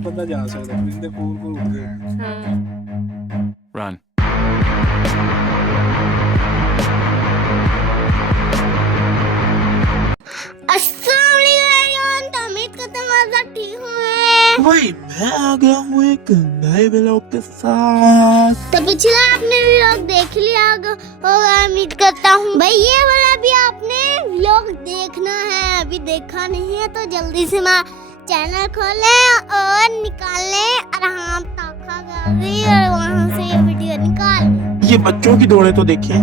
बंदा जा सकता परिंदे कोल कोल उड़दे Run. तो उम्मीद करता हूँ आप सब ठीक होंगे। भाई मैं आ गया हूँ एक नए व्लॉग के साथ। तो पिछला आपने व्लॉग देख लिया होगा उम्मीद करता हूँ। भाई ये वाला भी आपने व्लॉग देखना है, अभी देखा नहीं है तो जल्दी से ना चैनल खोलें और निकालें अरहम ताका गैलरी और वहाँ से ये वीडियो निकाल। ये बच्चों की दौड़े तो देखें।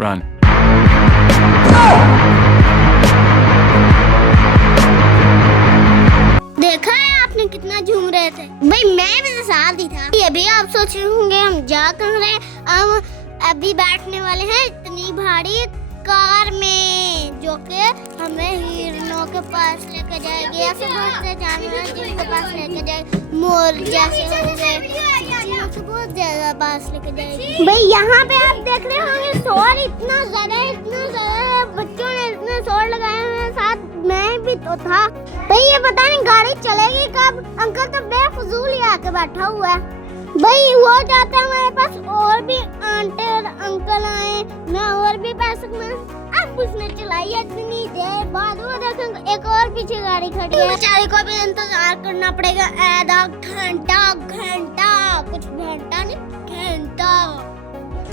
Run. देखा है आपने कितना झूम रहे थे। भाई मैं भी तो साथ ही था। ये भी आप सोच रहे होंगे हम जा कहाँ रहे, हम अभी बैठने वाले हैं इतनी भारी कार में जो कि हमें हिरणों के पास लेकर जाएगी या फिर बहुत से जानवर जिनके पास लेकर जाएगी, मोर जैसे होंगे बहुत ज्यादा पास लेकर जाएगी। भाई यहाँ पे आप देख रहे होंगे शोर इतना ज्यादा है, बच्चों ने इतना शोर लगाए हुए हैं, साथ मैं भी तो था। भाई ये पता नहीं गाड़ी चलेगी कब, अंकल तो बेफजूल ही आके बैठा हुआ है। भाई वो चाहते हैं हमारे पास और भी आंटी और अंकल आए, मैं और भी पैसे अब उसने चलाई है इतनी देर बाद, वो देखेंगे एक और पीछे गाड़ी खड़ी है, बेचारे को भी इंतजार करना पड़ेगा आधा घंटा, कुछ घंटा नहीं घंटा।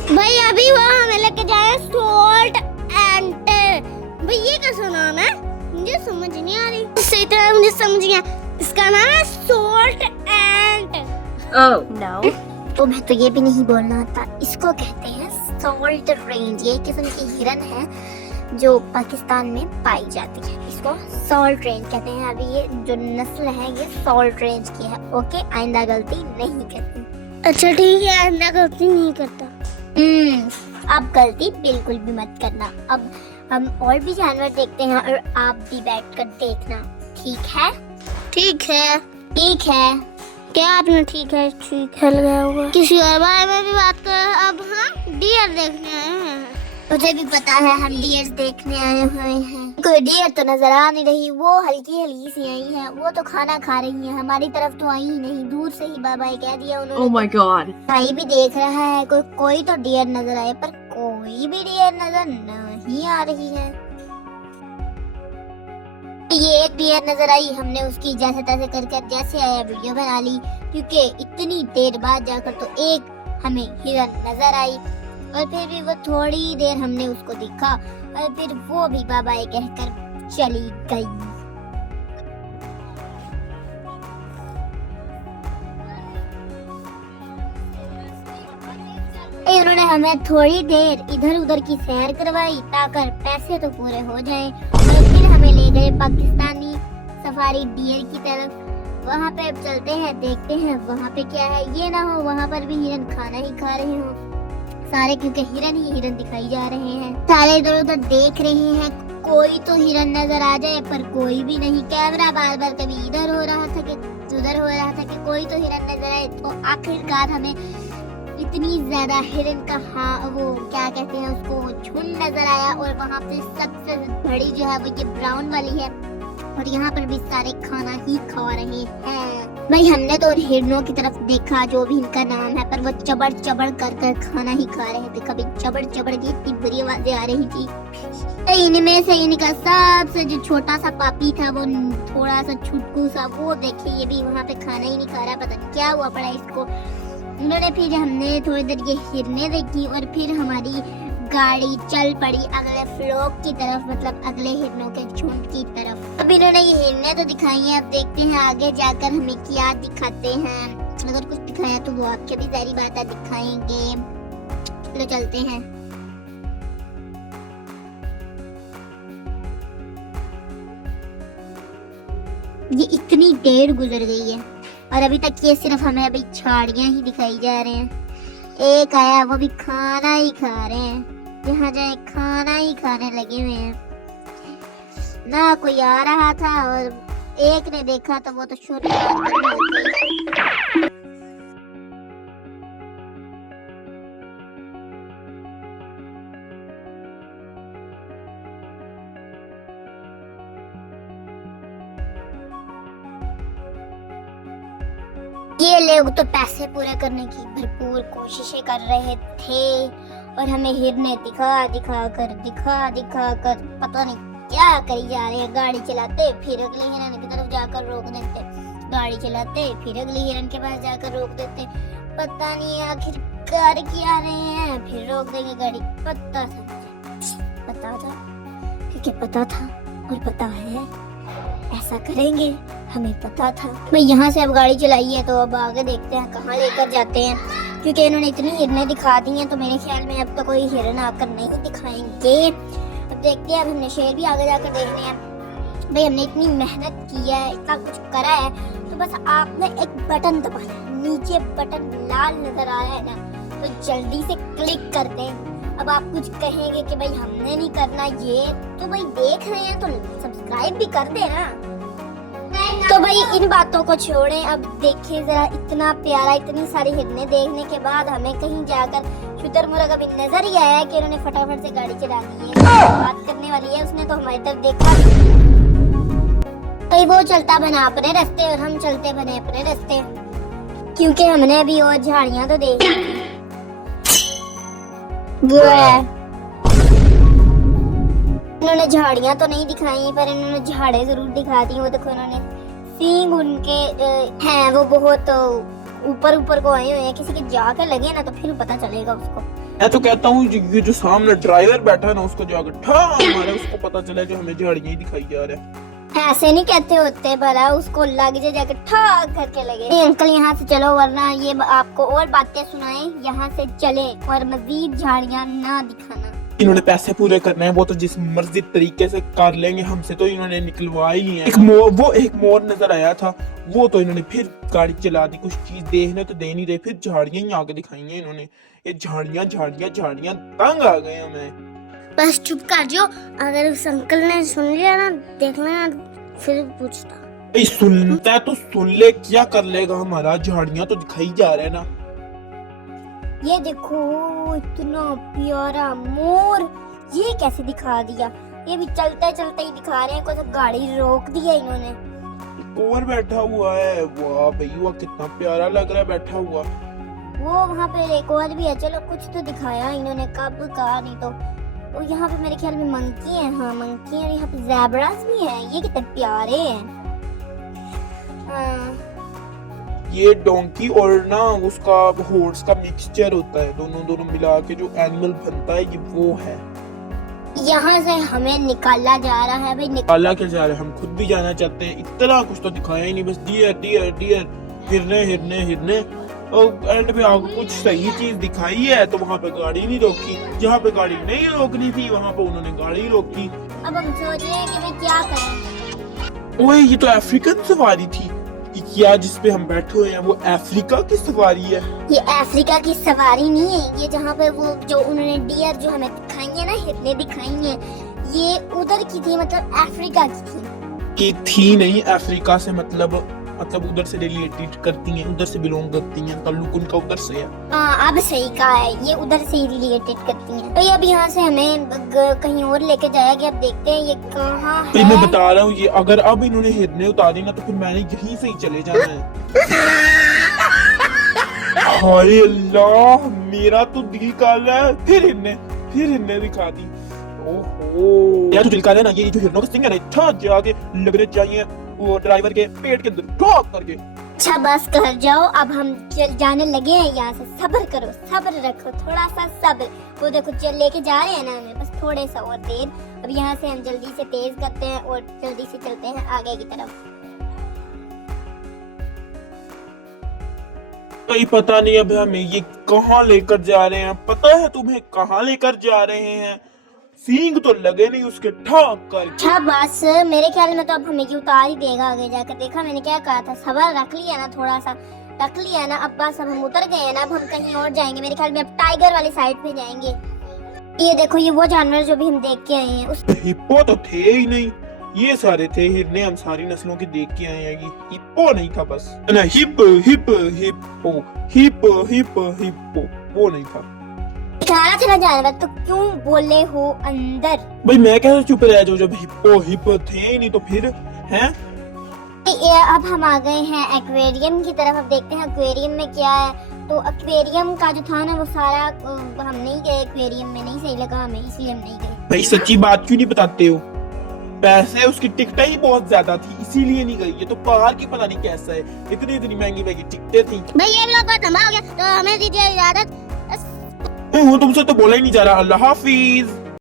भाई अभी वो हमें लेके जाए सोल्ट एंड, भाई ये कैसा नाम है मुझे समझ नहीं आ रही, सही तरह मुझे समझ गया, इसका नाम है सोल्ट एंड। No. तो मैं तो ये भी नहीं बोलना आता, इसको कहते हैं सॉल्ट रेंज। ये किस्म की हिरन है जो पाकिस्तान में पाई जाती है, इसको सॉल्ट रेंज कहते हैं। अभी ये जो नस्ल है ये सॉल्ट रेंज की है। ओके, आइंदा गलती नहीं करती। अच्छा ठीक है, आइंदा गलती नहीं करता। अब गलती बिल्कुल भी मत करना। अब हम और भी जानवर देखते हैं और आप भी बैठकर देखना, ठीक है? ठीक है, ठीक है। क्या आपने ठीक है लगाया हुआ, किसी और बारे में भी बात कर। अब हम डियर देखने आए हैं, मुझे भी पता है हम डियर देखने आए हुए हैं। कोई डियर तो नजर आ नहीं रही, वो हल्की हल्की सी आई है, वो तो खाना खा रही है, हमारी तरफ तो आई ही नहीं, दूर से ही बाबा कह दिया उन्होंने। Oh my God. भाई भी देख रहा है, कोई तो डियर नजर आए, पर कोई भी डियर नजर नहीं आ रही है। ये एक डियर नजर आई, हमने उसकी जैसे तैसे कर जैसे आया वीडियो बना ली, क्योंकि इतनी देर बाद जाकर तो एक हमें हिरन नजर आई, और फिर भी वो थोड़ी देर हमने उसको देखा और फिर वो भी बाय बाय कहकर चली गई। इन्होंने हमें थोड़ी देर इधर उधर की सैर करवाई ताकि पैसे तो पूरे हो जाएं, और फिर हमें ले गए पाकिस्तानी सफारी डियर की तरफ। वहाँ पे अब चलते हैं, देखते हैं वहाँ पे क्या है। ये ना हो वहाँ पर भी हिरन खाना ही खा रहे हो सारे, क्योंकि हिरन ही हिरन दिखाई जा रहे हैं, सारे इधर उधर देख रहे हैं, कोई तो हिरन नजर आ जाए पर कोई भी नहीं। कैमरा बार बार कभी इधर हो रहा था कि उधर हो रहा था कि कोई तो हिरन नजर आए, तो आखिरकार हमें इतनी ज्यादा हिरन का वो क्या कहते हैं उसको झुंड नजर आया, और वहाँ पे सबसे बड़ी जो है वो ये ब्राउन वाली है, और यहाँ पर भी सारे खाना ही खा रहे हैं। भाई हमने तो हिरनों की तरफ देखा जो भी इनका नाम है, पर वो चबड़ चबड़ कर खाना ही खा रहे थे। कभी चबड़ चबड़ की इतनी बुरी आवाजें आ रही थी। इनमें से इनका सबसे जो छोटा सा पापी था, वो थोड़ा सा छुटकू सा, वो देखिए ये भी वहाँ पे खाना ही नहीं खा रहा, पता नहीं क्या हुआ पड़ा इसको। उन्होंने फिर हमने थोड़ी देर ये हिरने देखी और फिर हमारी गाड़ी चल पड़ी अगले फ्लोक की तरफ, मतलब अगले हिरनों के झुंड की तरफ। अब इन्होंने ये हिरने तो दिखाई हैं, अब देखते हैं आगे जाकर हमें क्या दिखाते हैं। अगर कुछ दिखाया तो वो आपके भी सारी बातें दिखाएंगे। चलो चलते हैं। ये इतनी देर गुजर गई है और अभी तक ये सिर्फ हमें अभी झाड़ियां ही दिखाई जा रहे हैं। एक आया, वो भी खाना ही खा रहे हैं, जहाँ जाए खाना ही खाने लगे हुए हैं। ना कोई आ रहा था और एक ने देखा तो वो तो शुरू ये लोग तो पैसे पूरे करने की भरपूर कोशिशें कर रहे थे और हमें हिरने दिखा दिखा कर पता नहीं क्या करी जा रहे हैं। गाड़ी चलाते फिर अगले हिरन की तरफ जाकर रोक देते, गाड़ी चलाते फिर अगले हिरन के पास जाकर रोक देते। पता नहीं आखिर कर क्या रहे हैं, फिर रोक देंगे गाड़ी। पता था क्योंकि पता था और पता है ऐसा करेंगे, हमें पता था। मैं यहाँ से अब गाड़ी चलाई है तो अब आगे देखते हैं कहाँ लेकर जाते हैं, क्योंकि इन्होंने इतनी हिरनें दिखा दी हैं तो मेरे ख्याल में अब तो कोई हिरन आकर नहीं दिखाएंगे। अब देखते हैं, अब हमने शेर भी आगे जाकर देखने हैं। भाई हमने इतनी मेहनत की है, इतना कुछ करा है, तो बस आपने एक बटन दबाना है, नीचे बटन लाल नजर आ रहा है ना, तो जल्दी से क्लिक कर दें। अब आप कुछ कहेंगे कि भाई हमने नहीं करना ये, तो भाई देख रहे हैं तो सब्सक्राइब भी कर देना। तो भाई इन बातों को छोड़ें, अब देखिए जरा इतना प्यारा, इतनी सारी हिरनें देखने के बाद हमें कहीं जाकर शुतुरमुर्ग अभी नजर ही आया कि उन्होंने फटाफट से गाड़ी चला दी है। बात करने वाली है, उसने तो हमारी तरफ देखा, भाई वो चलता बना अपने रास्ते और हम चलते बने अपने रास्ते, क्योंकि हमने अभी और झाड़ियां तो देखी वो है। इन्होंने झाड़ियां तो नहीं दिखाई पर इन्होंने झाड़े जरूर दिखा दी। वो देखो इन्होंने सींग उनके हैं वो बहुत ऊपर को आए हुए हैं, किसी के जाकर लगे ना तो फिर पता चलेगा उसको। मैं तो कहता हूँ ये जो सामने ड्राइवर बैठा है ना उसको जाकर ठाम मारे, उसको पता चला जो हमें झाड़ियां ही दिखाई जा रहा है। ऐसे नहीं कहते होते, भला उसको लग जाके ठाक करके लगे। अंकल यहाँ से चलो वरना ये आपको और बातें सुनाए, यहाँ से चले और मजीद झाड़ियाँ ना दिखाना। इन्होंने पैसे पूरे करने हैं, वो तो जिस मर्जी तरीके से कर लेंगे, हमसे तो इन्होंने निकलवा ही लिया। एक मोर नजर आया था, वो तो इन्होंने फिर गाड़ी चला दी, कुछ चीज देखने तो दे नहीं रहे, फिर झाड़ियां ही आगे दिखाई हैं इन्होंने। ये झाड़ियां तंग आ गए हमें। बस चुप कर जो, अगर उस अंकल ने सुन लिया ना, देख लेना फिर पूछता। सुनता है तो सुन ले, क्या कर लेगा हमारा, झाड़ियां तो दिखाई जा रहे हैं ना। ये देखो इतना प्यारा मोर, ये कैसे दिखा दिया, ये भी चलते ही दिखा रहे हैं, कोई गाड़ी रोक दी है इन्होंने। और बैठा हुआ है, वाह भई वाह, कितना प्यारा लग रहा है बैठा हुआ। वो वहाँ पे एक और भी है, चलो कुछ तो दिखाया इन्होंने, कब कहा नहीं तो। और यहाँ पे मेरे ख्याल में मंकी है, हाँ मंकी है, यहाँ पे ज़ेब्रास भी है, ये कितने प्यारे हैं। ये डोंकी और ना उसका हॉर्स का मिक्सचर होता है, दोनों मिला के जो एनिमल बनता है ये वो है। यहाँ से हमें निकाला जा रहा है भाई, निकाला क्या जा रहा है, हम खुद भी जाना चाहते हैं। इतना कुछ तो दिखाया ही नहीं, बस डियर हिरने और एंड पे आपको कुछ सही चीज दिखाई है तो वहाँ पे गाड़ी नहीं रोकी, जहाँ पे गाड़ी नहीं रोकनी थी वहाँ पे उन्होंने गाड़ी रोकी। अब हम सोच रहे हैं कि भाई क्या करें। ओए ये तो अफ्रीकन सवारी थी, क्या जिसपे हम बैठे हुए हैं वो अफ्रीका की सवारी है। ये अफ्रीका की सवारी नहीं है, ये जहाँ पे वो जो उन्होंने डियर जो हमें दिखाई है ना, हिरने दिखाई है, ये उधर की थी, मतलब अफ्रीका की थी। ये थी नहीं, अफ्रीका से मतलब उधर से रिलेटेड करती हैं, उधर से बिलोंग करती हैं, ताल्लुक उनका उधर से है। हाँ अब सही कहा है, ये उधर से ही रिलेटेड करती हैं। तो ये अब यहाँ से हमें कहीं और लेके जाएगा, अब देखते हैं ये कहाँ है। मैं बता रहा हूँ, ये अगर अब इन्होंने हिरने उतारी ना तो फिर मैंने यहीं से ही चले जाना है। हाय अल्लाह, मेरा तो दिल कर रहा है फिर हिरने दिखा दी। ओहो यार, तो दिल कर रहा है ना, ये जो हिरनों का सिंग है ना, अच्छा जाके लगने चाहिए वो ड्राइवर के पेट के अंदर ठोक करके। अच्छा बस कर जाओ, अब हम जाने लगे हैं यहाँ से। सब्र करो, सब्र रखो, थोड़ा सा सब्र। वो देखो चल लेके जा रहे हैं ना हमें, बस थोड़े सा और देर। अब यहाँ से हम जल्दी से तेज करते हैं और जल्दी से चलते हैं आगे की तरफ। कोई पता नहीं अब हमें ये कहाँ लेकर जा रहे हैं, पता है तुम्हें कहाँ लेकर जा रहे हैं? सींग तो लगे नहीं उसके, ठाक कर। अच्छा बस मेरे ख्याल में तो अब हमें ये उतार ही देगा आगे जाकर। देखा मैंने क्या कहा था, सब्र रख लिया ना, थोड़ा सा रख लिया ना। अब बस अब हम उतर गए हैं ना, अब हम कहीं और जाएंगे। मेरे ख्याल में अब टाइगर वाली साइड पे जाएंगे। ये देखो ये वो जानवर जो भी हम देख के आए हैं। हिप्पो तो थे ही नहीं, ये सारे थे हिरने, हम सारी नस्लों के देख के आए हैं। ये हिप्पो नहीं था, बस ना हिप्पो वो नहीं था। चला जानवर तो क्यों बोले हो अंदर? भाई मैं कैसे चुप रह जाऊं जब हिप्पो थे ही नहीं तो फिर हैं? अब हम आ गए हैं एक्वेरियम की तरफ। अब देखते हैं एक्वेरियम में क्या है। तो एक्वेरियम का जो था ना वो सारा हम नहीं गए, एक्वेरियम में नहीं सही लगा हमें, इसलिए हम नहीं गए। भाई सच्ची बात क्यों नहीं बताते हो? पैसे उसकी टिकटें ही बहुत ज्यादा थी इसीलिए नहीं गई। ये तो पहाड़ की पता नहीं कैसा है, इतनी इतनी महंगी महंगी टिकटें थी। भाई ये व्लॉग बहुत लंबा हो गया तो हमें दीजिए इजाजत। तुमसे तो बोला ही नहीं जा रहा। अल्लाह हाफिज।